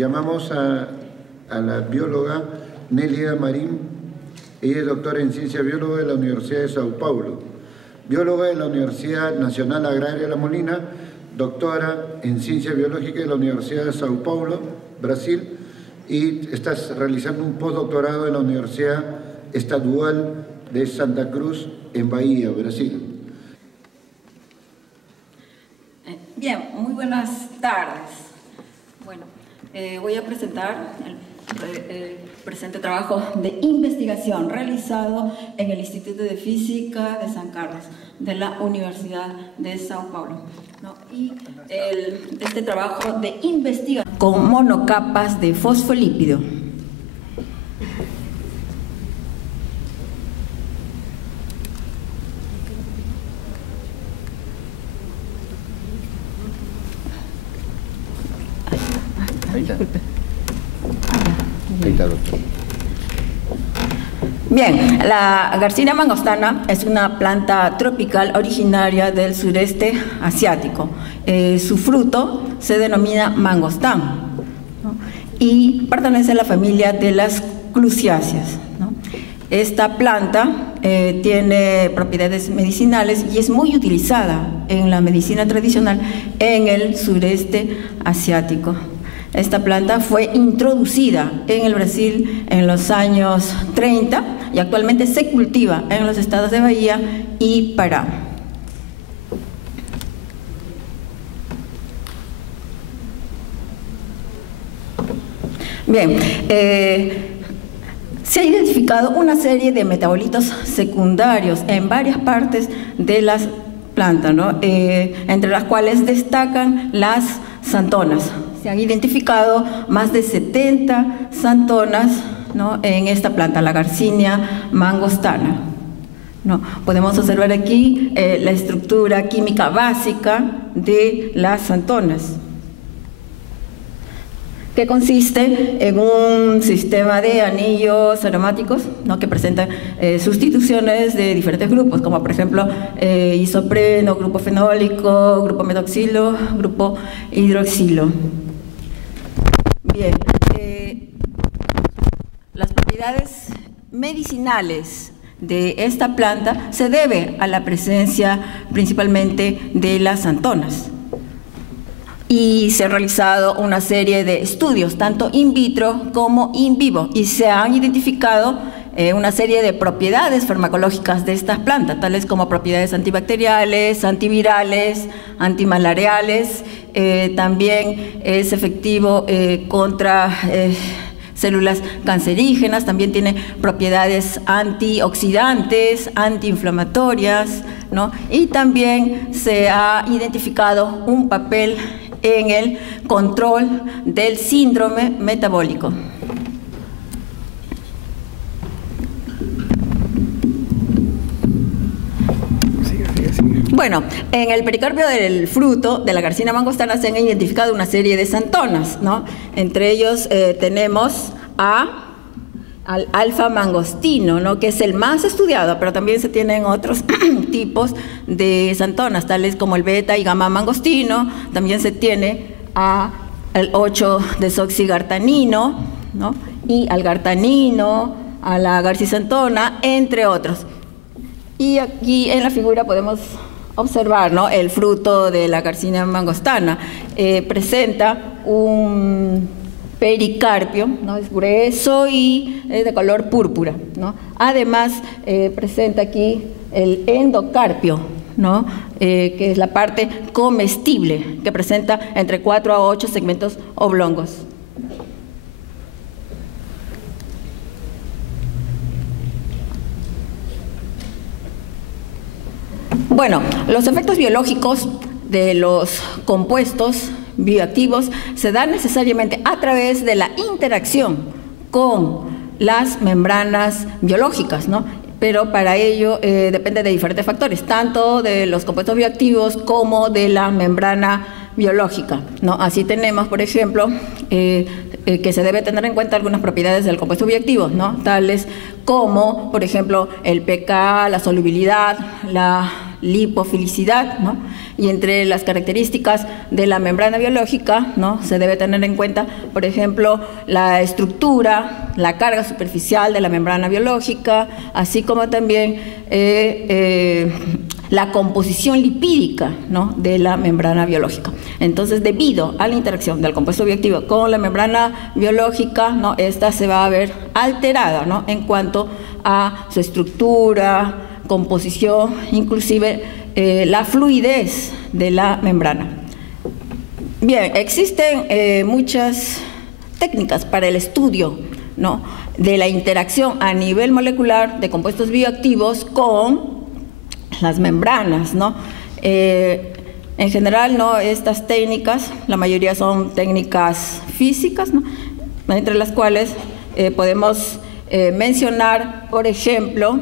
Llamamos a la bióloga Nélida Marín. Ella es doctora en ciencia bióloga de la Universidad de Sao Paulo, bióloga de la Universidad Nacional Agraria La Molina, doctora en ciencia biológica de la Universidad de Sao Paulo, Brasil, y estás realizando un postdoctorado en la Universidad Estadual de Santa Cruz en Bahía, Brasil. Bien, muy buenas tardes. Bueno, voy a presentar el presente trabajo de investigación realizado en el Instituto de Física de San Carlos de la Universidad de Sao Paulo, ¿no? Y este trabajo de investigación con monocapas de fosfolípido. Bien, la Garcinia mangostana es una planta tropical originaria del sureste asiático. Su fruto se denomina mangostán, ¿no? Y pertenece a la familia de las cruciáceas, ¿no? Esta planta tiene propiedades medicinales y es muy utilizada en la medicina tradicional en el sureste asiático. Esta planta fue introducida en el Brasil en los años 30 y actualmente se cultiva en los estados de Bahía y Pará. Bien, se ha identificado una serie de metabolitos secundarios en varias partes de las plantas, ¿no? Entre las cuales destacan las xantonas. Se han identificado más de 70 xantonas, ¿no?, en esta planta, la Garcinia mangostana, ¿no? Podemos observar aquí la estructura química básica de las xantonas, que consiste en un sistema de anillos aromáticos, ¿no?, que presentan sustituciones de diferentes grupos, como por ejemplo isopreno, grupo fenólico, grupo metoxilo, grupo hidroxilo. Bien, las propiedades medicinales de esta planta se debe a la presencia principalmente de las xantonas. Y se han realizado una serie de estudios, tanto in vitro como in vivo, y se han identificado una serie de propiedades farmacológicas de estas plantas, tales como propiedades antibacteriales, antivirales, antimalariales. También es efectivo contra células cancerígenas, también tiene propiedades antioxidantes, antiinflamatorias, ¿no? Y también se ha identificado un papel en el control del síndrome metabólico. Bueno, en el pericarpio del fruto de la Garcinia mangostana se han identificado una serie de xantonas, ¿no? Entre ellos tenemos al alfa mangostino, ¿no?, que es el más estudiado, pero también se tienen otros tipos de xantonas, tales como el beta y gamma mangostino. También se tiene al 8-desoxigartanino, ¿no?, y al gartanino, a la garcixantona, entre otros. Y aquí en la figura podemos observar, ¿no?, el fruto de la Garcinia mangostana. Presenta un pericarpio, ¿no?, es grueso y de color púrpura, ¿no? Además, presenta aquí el endocarpio, ¿no?, que es la parte comestible, que presenta entre 4 a 8 segmentos oblongos. Bueno, los efectos biológicos de los compuestos bioactivos se dan necesariamente a través de la interacción con las membranas biológicas, ¿no? Pero para ello depende de diferentes factores, tanto de los compuestos bioactivos como de la membrana biológica, ¿no? Así tenemos, por ejemplo, que se debe tener en cuenta algunas propiedades del compuesto bioactivo, ¿no?, tales como, por ejemplo, el pK, la solubilidad, la lipofilicidad, ¿no? Y entre las características de la membrana biológica, ¿no?, se debe tener en cuenta, por ejemplo, la estructura, la carga superficial de la membrana biológica, así como también la composición lipídica, ¿no?, de la membrana biológica. Entonces, debido a la interacción del compuesto bioactivo con la membrana biológica, ¿no?, esta se va a ver alterada, ¿no?, en cuanto a su estructura, composición, inclusive la fluidez de la membrana. Bien, existen muchas técnicas para el estudio, ¿no?, de la interacción a nivel molecular de compuestos bioactivos con las membranas, ¿no? En general, ¿no?, estas técnicas, la mayoría son técnicas físicas, ¿no?, entre las cuales podemos mencionar, por ejemplo,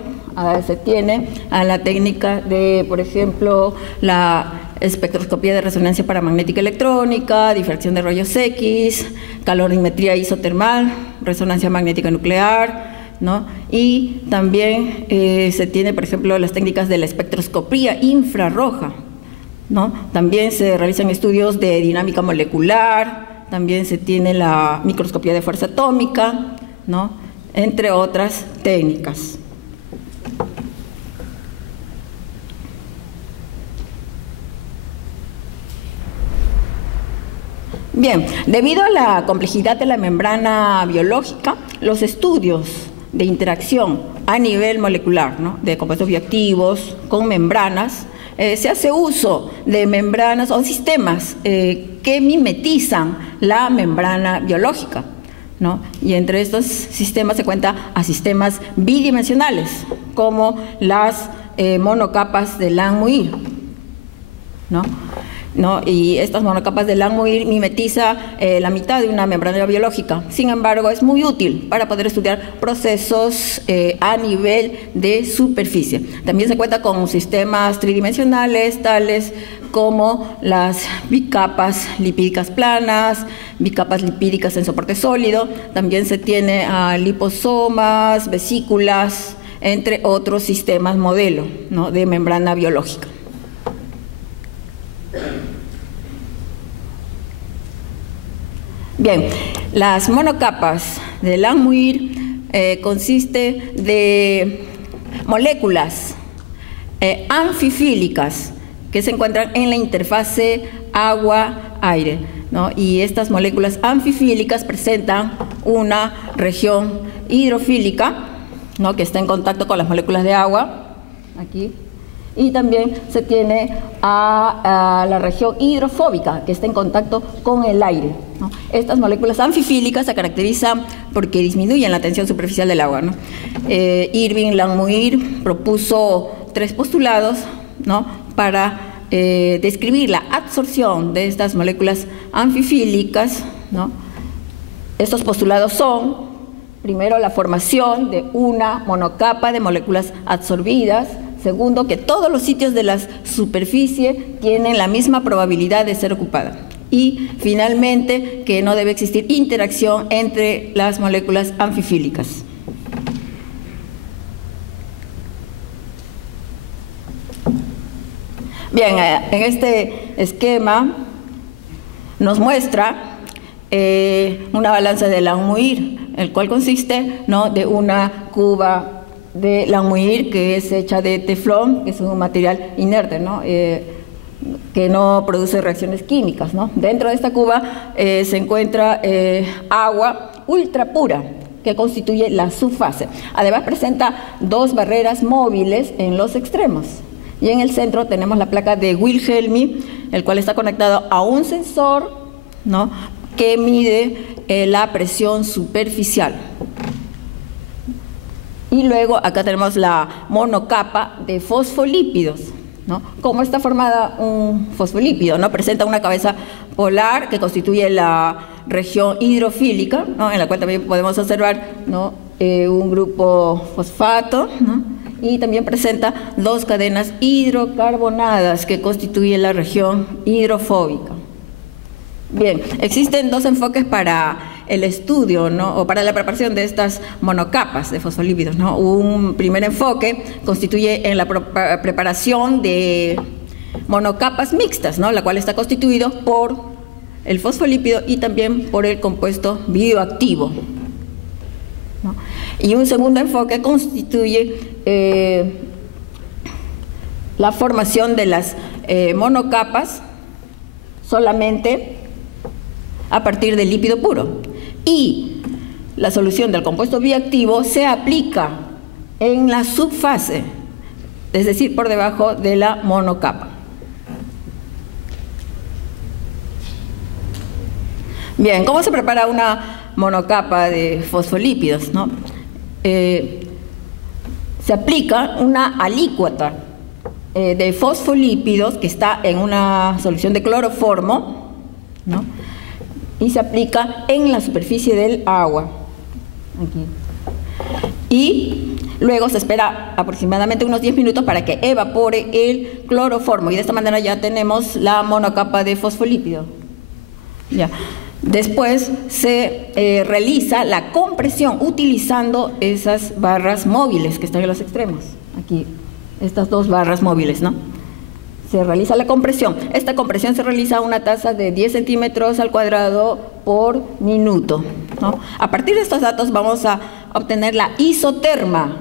se tiene a la técnica de, por ejemplo, la espectroscopía de resonancia paramagnética electrónica, difracción de rayos X, calorimetría isotermal, resonancia magnética nuclear, ¿no? Y también se tiene, por ejemplo, las técnicas de la espectroscopía infrarroja, ¿no? También se realizan estudios de dinámica molecular, también se tiene la microscopía de fuerza atómica, ¿no?, entre otras técnicas. Bien, debido a la complejidad de la membrana biológica, los estudios de interacción a nivel molecular, ¿no?, de compuestos bioactivos con membranas, se hace uso de membranas o sistemas que mimetizan la membrana biológica, ¿no? Y entre estos sistemas se cuenta a sistemas bidimensionales, como las monocapas de Langmuir, ¿no? Y estas monocapas de Langmuir mimetiza la mitad de una membrana biológica. Sin embargo, es muy útil para poder estudiar procesos a nivel de superficie. También se cuenta con sistemas tridimensionales, tales como las bicapas lipídicas planas, bicapas lipídicas en soporte sólido. También se tiene a liposomas, vesículas, entre otros sistemas modelo, ¿no?, de membrana biológica. Bien, las monocapas de Langmuir consiste de moléculas anfifílicas que se encuentran en la interfase agua-aire, ¿no? Y estas moléculas anfifílicas presentan una región hidrofílica, ¿no?, que está en contacto con las moléculas de agua, aquí. Y también se tiene a la región hidrofóbica, que está en contacto con el aire, ¿no? Estas moléculas anfifílicas se caracterizan porque disminuyen la tensión superficial del agua, ¿no? Irving Langmuir propuso 3 postulados, ¿no?, para describir la absorción de estas moléculas anfifílicas, ¿no? Estos postulados son, primero, la formación de una monocapa de moléculas absorbidas. Segundo, que todos los sitios de la superficie tienen la misma probabilidad de ser ocupada. Y finalmente, que no debe existir interacción entre las moléculas anfifílicas. Bien, en este esquema nos muestra una balanza de Langmuir, el cual consiste, ¿no?, de una cuba de Langmuir que es hecha de teflón, que es un material inerte, ¿no?, que no produce reacciones químicas, ¿no? Dentro de esta cuba se encuentra agua ultra pura, que constituye la subfase. Además presenta 2 barreras móviles en los extremos. Y en el centro tenemos la placa de Wilhelmy, el cual está conectado a un sensor, ¿no?, que mide la presión superficial. Y luego acá tenemos la monocapa de fosfolípidos, ¿no? ¿Cómo está formada un fosfolípido, ¿no? Presenta una cabeza polar que constituye la región hidrofílica, ¿no?, en la cual también podemos observar, ¿no?, un grupo fosfato, ¿no?, y también presenta 2 cadenas hidrocarbonadas que constituyen la región hidrofóbica. Bien, existen 2 enfoques para el estudio, ¿no?, o para la preparación de estas monocapas de fosfolípidos, ¿no? Un primer enfoque constituye en la preparación de monocapas mixtas, ¿no?, la cual está constituido por el fosfolípido y también por el compuesto bioactivo, ¿no? Y un segundo enfoque constituye la formación de las monocapas solamente a partir del lípido puro. Y la solución del compuesto bioactivo se aplica en la subfase, es decir, por debajo de la monocapa. Bien, ¿cómo se prepara una monocapa de fosfolípidos, ¿no? Se aplica una alícuota de fosfolípidos que está en una solución de cloroformo, ¿no?, y se aplica en la superficie del agua. Aquí. Y luego se espera aproximadamente unos 10 minutos para que evapore el cloroformo, y de esta manera ya tenemos la monocapa de fosfolípido. Ya. Después se realiza la compresión utilizando esas barras móviles que están en los extremos. Aquí, estas dos barras móviles, ¿no? Se realiza la compresión. Esta compresión se realiza a una tasa de 10 centímetros al cuadrado por minuto, ¿no? A partir de estos datos vamos a obtener la isoterma,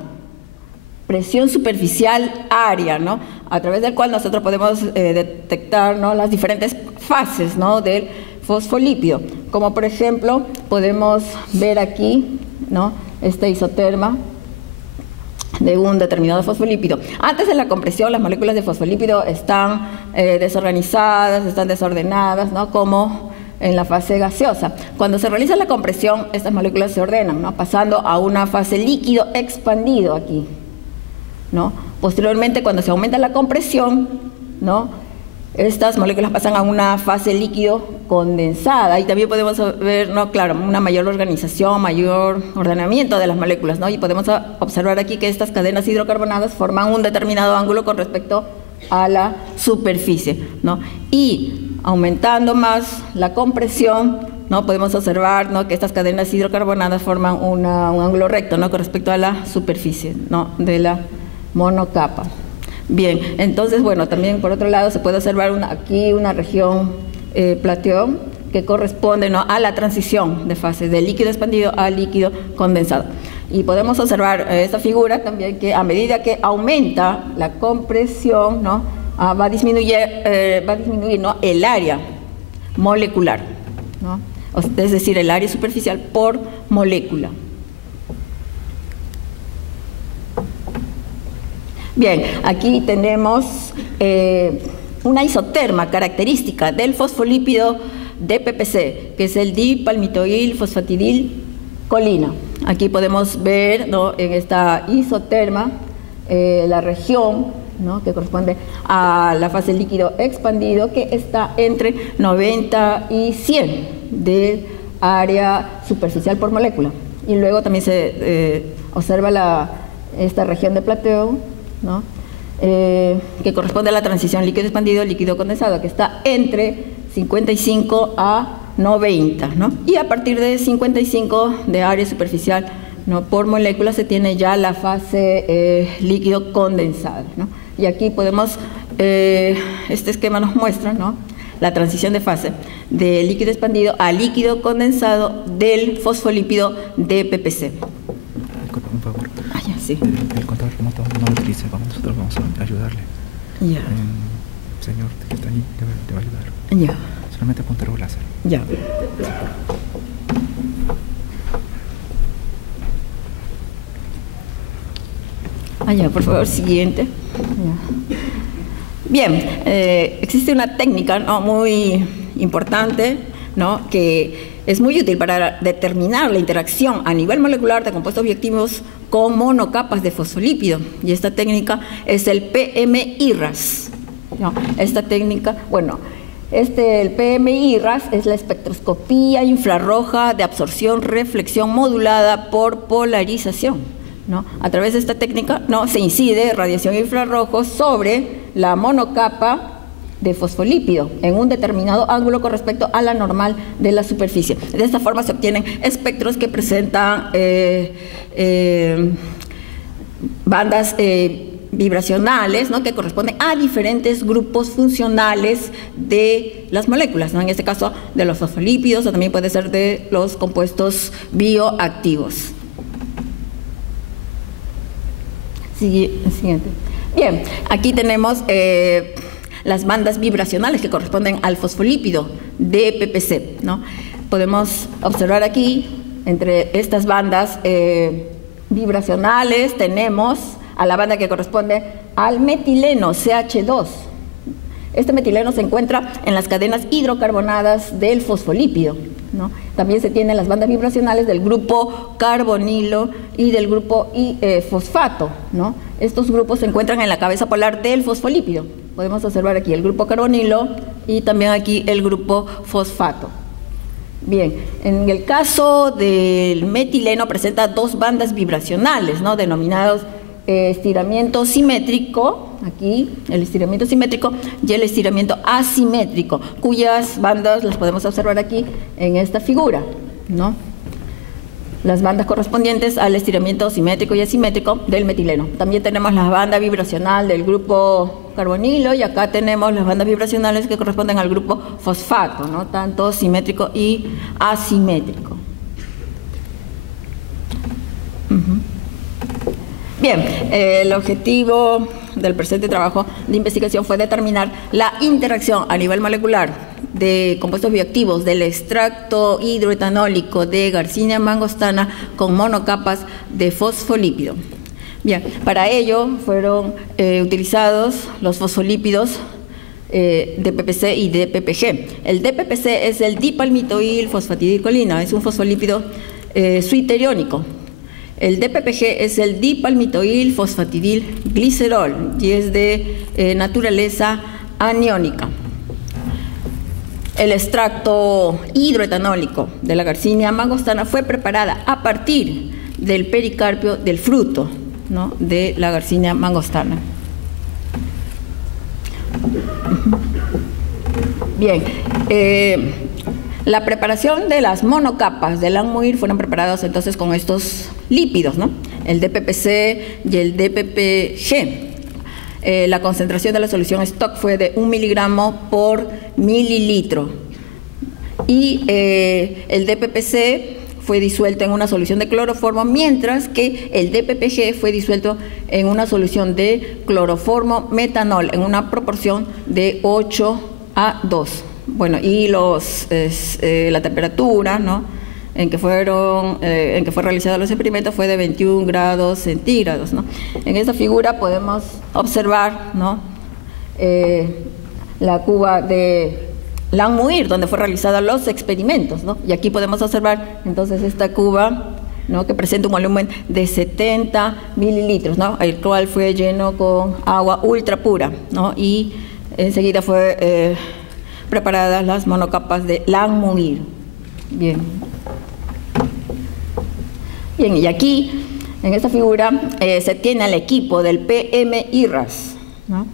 presión superficial área, ¿no?, a través del cual nosotros podemos detectar, ¿no?, las diferentes fases, ¿no?, del fosfolípido. Como por ejemplo, podemos ver aquí, ¿no?, esta isoterma de un determinado fosfolípido. Antes de la compresión, las moléculas de fosfolípido están desorganizadas, están desordenadas, ¿no?, como en la fase gaseosa. Cuando se realiza la compresión, estas moléculas se ordenan, ¿no?, pasando a una fase líquido expandido aquí, ¿no? Posteriormente, cuando se aumenta la compresión, ¿no?, estas moléculas pasan a una fase líquido condensada, y también podemos ver, ¿no?, claro, una mayor organización, mayor ordenamiento de las moléculas, ¿no? Y podemos observar aquí que estas cadenas hidrocarbonadas forman un determinado ángulo con respecto a la superficie, ¿no? Y aumentando más la compresión, ¿no?, podemos observar, ¿no?, que estas cadenas hidrocarbonadas forman un ángulo recto, ¿no?, con respecto a la superficie, ¿no?, de la monocapa. Bien, entonces, bueno, también por otro lado se puede observar aquí una región plateón que corresponde, ¿no?, a la transición de fase de líquido expandido a líquido condensado. Y podemos observar esta figura también, que a medida que aumenta la compresión, ¿no?, va a disminuir, ¿no?, el área molecular, ¿no?, es decir, el área superficial por molécula. Bien, aquí tenemos una isoterma característica del fosfolípido de PPC, que es el dipalmitoil fosfatidilcolina. Aquí podemos ver, ¿no?, en esta isoterma la región, ¿no?, que corresponde a la fase líquido expandido, que está entre 90 y 100 del área superficial por molécula. Y luego también se observa esta región de plateo, ¿no?, que corresponde a la transición líquido expandido líquido condensado, que está entre 55 a 90, ¿no? Y a partir de 55 de área superficial, ¿no?, por molécula, se tiene ya la fase líquido condensado, ¿no? Y aquí podemos, este esquema nos muestra, ¿no?, la transición de fase de líquido expandido a líquido condensado del fosfolípido de PPC. Un favor. Sí. El contador remoto no lo utilice, nosotros vamos a ayudarle. Ya. El señor que está ahí le va a ayudar. Ya. Solamente apuntar un láser. Ya. Ya, por favor, siguiente. Ya. Bien, existe una técnica, ¿no?, muy importante, ¿no?, que es muy útil para determinar la interacción a nivel molecular de compuestos bioactivos con monocapas de fosfolípido, y esta técnica es el PMI-RAS, ¿no? Esta técnica, bueno, el PMI-RAS es la espectroscopía infrarroja de absorción reflexión modulada por polarización, ¿no? A través de esta técnica, ¿no?, se incide radiación infrarrojo sobre la monocapa de fosfolípido en un determinado ángulo con respecto a la normal de la superficie. De esta forma se obtienen espectros que presentan bandas vibracionales, ¿no?, que corresponden a diferentes grupos funcionales de las moléculas, ¿no?, en este caso de los fosfolípidos, o también puede ser de los compuestos bioactivos. Siguiente. Bien, aquí tenemos las bandas vibracionales que corresponden al fosfolípido DPPC, ¿no? Podemos observar aquí, entre estas bandas vibracionales, tenemos a la banda que corresponde al metileno CH2. Este metileno se encuentra en las cadenas hidrocarbonadas del fosfolípido, ¿no? También se tienen las bandas vibracionales del grupo carbonilo y del grupo fosfato, ¿no? Estos grupos se encuentran en la cabeza polar del fosfolípido. Podemos observar aquí el grupo carbonilo y también aquí el grupo fosfato. Bien, en el caso del metileno presenta dos bandas vibracionales, ¿no?, denominados estiramiento simétrico, aquí el estiramiento simétrico y el estiramiento asimétrico, cuyas bandas las podemos observar aquí en esta figura, ¿no? Las bandas correspondientes al estiramiento simétrico y asimétrico del metileno. También tenemos la banda vibracional del grupo carbonilo y acá tenemos las bandas vibracionales que corresponden al grupo fosfato, ¿no?, tanto simétrico y asimétrico. Bien, el objetivo del presente trabajo de investigación fue determinar la interacción a nivel molecular de compuestos bioactivos del extracto hidroetanólico de Garcinia mangostana con monocapas de fosfolípido. Bien, para ello fueron utilizados los fosfolípidos DPPC y DPPG. El DPPC es el dipalmitoil fosfatidilcolina, es un fosfolípido suiteriónico. El DPPG es el dipalmitoil fosfatidilglicerol y es de naturaleza aniónica. El extracto hidroetanólico de la Garcinia mangostana fue preparada a partir del pericarpio del fruto, ¿no?, de la Garcinia mangostana. Bien, la preparación de las monocapas del Langmuir fueron preparadas entonces con estos lípidos, ¿no?, el DPPC y el DPPG. La concentración de la solución stock fue de 1 miligramo por mililitro y el DPPC fue disuelto en una solución de cloroformo, mientras que el DPPG fue disuelto en una solución de cloroformo metanol en una proporción de 8:2. Bueno, y la temperatura, ¿no?, en que fue realizado los experimentos fue de 21 grados centígrados, ¿no? En esta figura podemos observar, ¿no?, la cuba de Langmuir, donde fue realizados los experimentos, ¿no? Y aquí podemos observar entonces esta cuba, ¿no?, que presenta un volumen de 70 mililitros, ¿no?, el cual fue lleno con agua ultra pura, ¿no?, y enseguida fue preparadas las monocapas de Langmuir. Bien. Bien, y aquí, en esta figura, se tiene al equipo del PM-IRRAS, ¿no?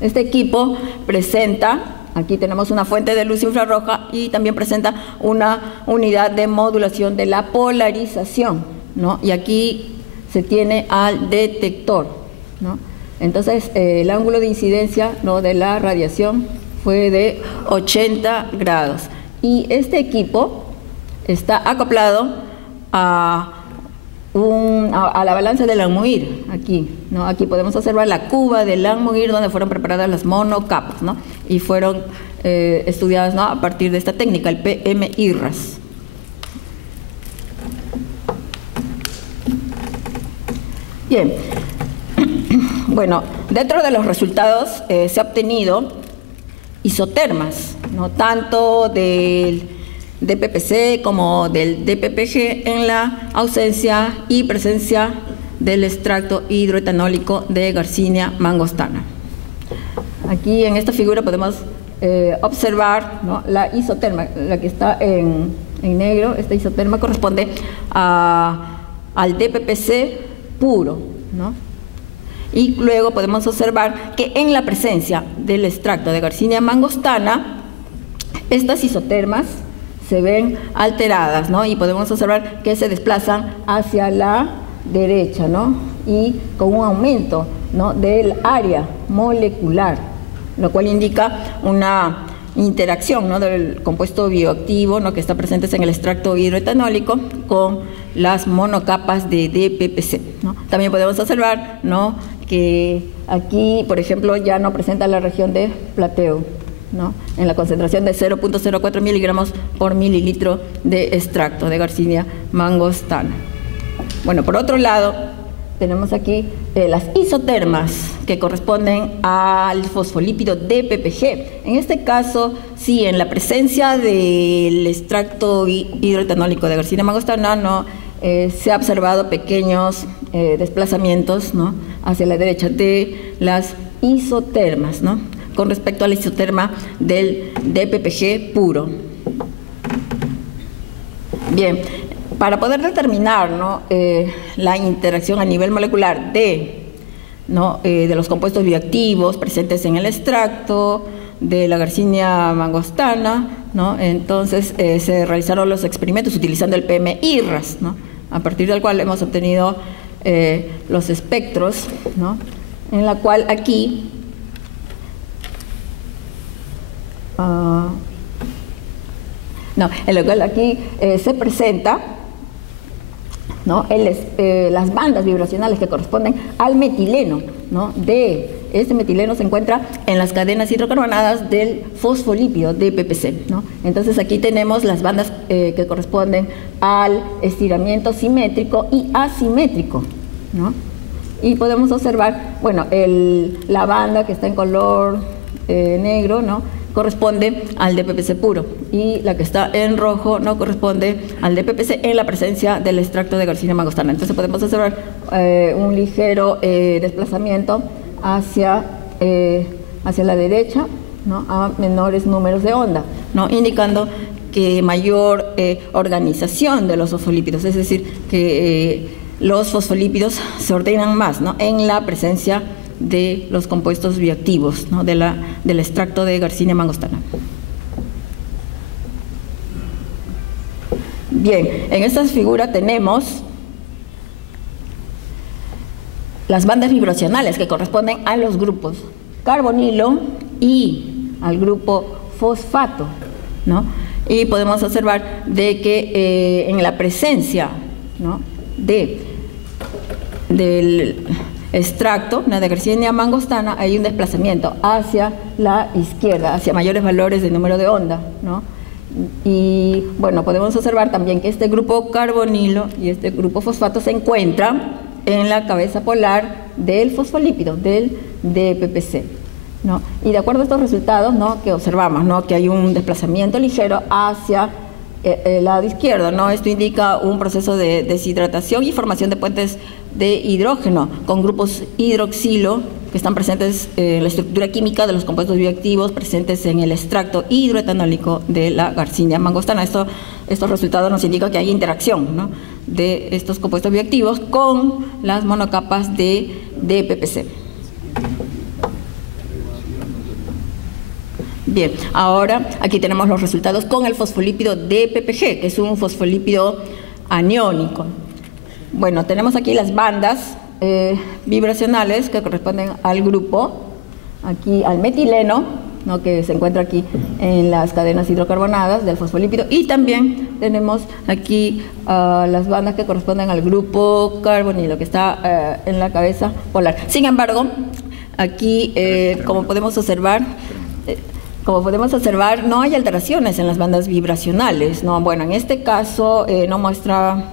Este equipo presenta, aquí tenemos una fuente de luz infrarroja y también presenta una unidad de modulación de la polarización, ¿no?, y aquí se tiene al detector, ¿no? Entonces, el ángulo de incidencia, ¿no?, de la radiación fue de 80 grados. Y este equipo está acoplado a la balanza de Langmuir, aquí, ¿no? Aquí podemos observar la cuba de Langmuir donde fueron preparadas las monocapas, ¿no?, y fueron estudiadas, ¿no?, a partir de esta técnica, el PM-IRRAS. Bien, bueno, dentro de los resultados se ha obtenido isotermas, ¿no?, tanto del DPPC como del DPPG en la ausencia y presencia del extracto hidroetanólico de Garcinia mangostana. Aquí en esta figura podemos observar, ¿no?, la isoterma, la que está en negro. Esta isoterma corresponde al DPPC puro, ¿no? Y luego podemos observar que en la presencia del extracto de Garcinia mangostana, estas isotermas se ven alteradas, ¿no? Y podemos observar que se desplazan hacia la derecha, ¿no? Y con un aumento, ¿no?, del área molecular, lo cual indica una interacción, ¿no?, del compuesto bioactivo, ¿no?, que está presente en el extracto hidroetanólico con las monocapas de DPPC, ¿no? También podemos observar, ¿no?, que aquí, por ejemplo, ya no presenta la región de plateo, ¿no?, en la concentración de 0.04 miligramos por mililitro de extracto de Garcinia mangostana. Bueno, por otro lado, tenemos aquí las isotermas que corresponden al fosfolípido DPPG. En este caso, sí, en la presencia del extracto hidroetanólico de Garcinia mangostana, ¿no?, se ha observado pequeños desplazamientos, ¿no?, hacia la derecha de las isotermas, ¿no?, con respecto a la isoterma del DPPG puro. Bien, para poder determinar, ¿no?, la interacción a nivel molecular de los compuestos bioactivos presentes en el extracto de la Garcinia mangostana, ¿no?, entonces se realizaron los experimentos utilizando el PM-IRRAS, ¿no?, a partir del cual hemos obtenido los espectros, ¿no?, en la cual aquí se presenta, ¿no?, las bandas vibracionales que corresponden al metileno, ¿no?, este metileno se encuentra en las cadenas hidrocarbonadas del fosfolípido DPPC, ¿no? Entonces aquí tenemos las bandas que corresponden al estiramiento simétrico y asimétrico, ¿no? Y podemos observar, bueno, la banda que está en color negro, ¿no?, corresponde al DPPC puro, y la que está en rojo no corresponde al DPPC en la presencia del extracto de Garcinia mangostana. Entonces podemos observar un ligero desplazamiento hacia la derecha, ¿no?, a menores números de onda, ¿no?, indicando que mayor organización de los fosfolípidos, es decir, que los fosfolípidos se ordenan más, ¿no?, en la presencia de los compuestos bioactivos, ¿no?, del extracto de Garcinia mangostana. Bien, en esta figura tenemos las bandas vibracionales que corresponden a los grupos carbonilo y al grupo fosfato, ¿no? Y podemos observar de que en la presencia, ¿no?, del extracto, ¿no?, de Garcinia mangostana hay un desplazamiento hacia la izquierda, hacia mayores valores de número de onda, ¿no? Y bueno, podemos observar también que este grupo carbonilo y este grupo fosfato se encuentran en la cabeza polar del fosfolípido, del DPPC, ¿no? Y de acuerdo a estos resultados, ¿no?, que observamos, ¿no?, que hay un desplazamiento ligero hacia el lado izquierdo, ¿no? Esto indica un proceso de deshidratación y formación de puentes de hidrógeno con grupos hidroxilo que están presentes en la estructura química de los compuestos bioactivos presentes en el extracto hidroetanólico de la Garcinia mangostana. Estos resultados nos indican que hay interacción, ¿no?, de estos compuestos bioactivos con las monocapas de DPPC. Bien, ahora aquí tenemos los resultados con el fosfolípido DPPG, que es un fosfolípido aniónico. Bueno, tenemos aquí las bandas vibracionales que corresponden al grupo, aquí al metileno, ¿no?, que se encuentra aquí en las cadenas hidrocarbonadas del fosfolípido, y también tenemos aquí las bandas que corresponden al grupo carbonilo, que está en la cabeza polar. Sin embargo, aquí, como podemos observar, no hay alteraciones en las bandas vibracionales, ¿no? Bueno, en este caso no muestra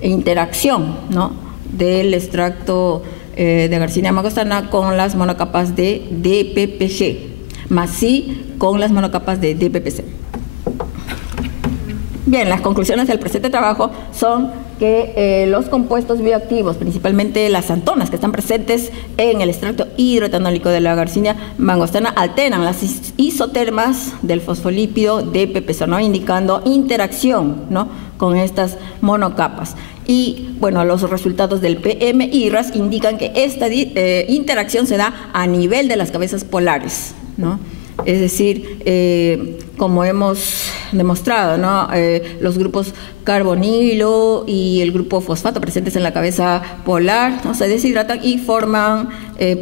interacción, ¿no?, del extracto de Garcinia mangostana con las monocapas de DPPG, más sí con las monocapas de DPPC. Bien, las conclusiones del presente trabajo son que los compuestos bioactivos, principalmente las xantonas que están presentes en el extracto hidroetanólico de la Garcinia mangostana, alteran las isotermas del fosfolípido DPPC, ¿no?, indicando interacción, ¿no?, con estas monocapas. Y bueno, los resultados del PM-IRAS indican que esta interacción se da a nivel de las cabezas polares, ¿no? Es decir, como hemos demostrado, ¿no? Los grupos carbonilo y el grupo fosfato presentes en la cabeza polar, ¿no? Se deshidratan y forman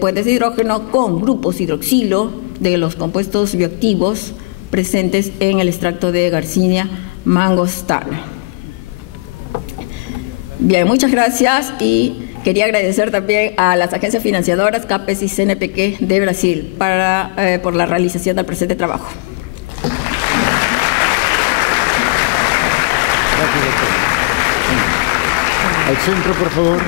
puentes de hidrógeno con grupos hidroxilo de los compuestos bioactivos presentes en el extracto de Garcinia mangostana. Bien, muchas gracias, y quería agradecer también a las agencias financiadoras CAPES y CNPq de Brasil por la realización del presente trabajo. Gracias, doctor. Al centro, por favor.